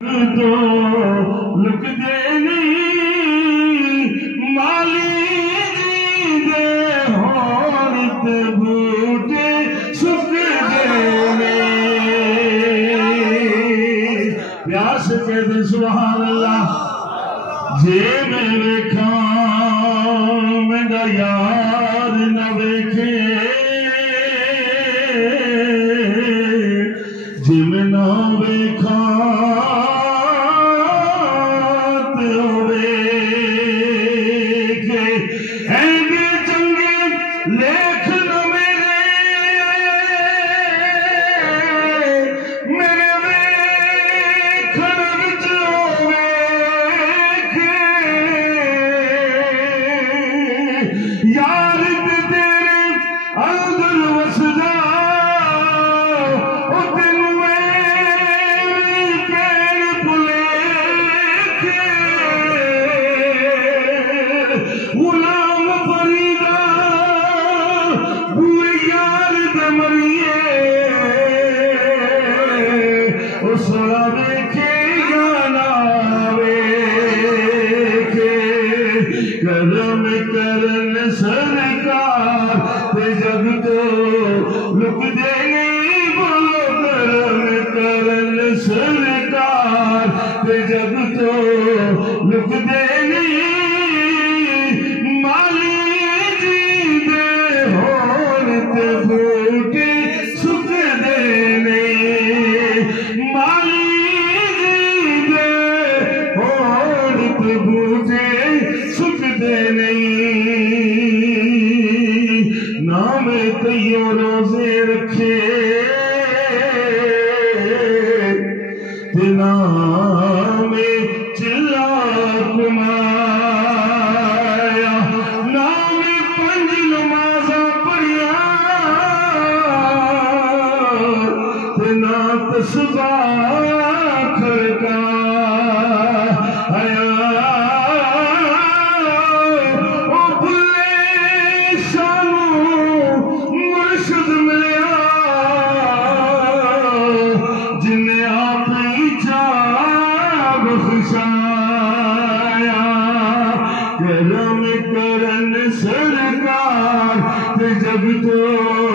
तो लुक देनी माली दे होरत बूटे सुख देने प्यास के दे सुभान अल्लाह जे मैं वेखा मेरा यार न वेखे जे मैं ना वेखा लेख न मेरे वेखण विच यार तेरे अंदर वसदा तेनू पैर भुलेखे गुलाम फरीदा यार दे मरिए उस वेखे गाना वेखे करम करन सरकार ते जग तो लुक दे नहीं बोलो करम करन सरकार ते जग तो लुक दे नहीं बूटे सुख देने माली दे होरत बूटे सुख देने नाम तैयो रोजे रखे नाम चिल्ला कुमाया नाम पंज नमाजा पढ़िया ना तस्बा खड़का आया ओ भुले शानू मुर्शिद मिलिया जिन्हें आप ही जा बख्शाया करम करन सरकार ते जब तो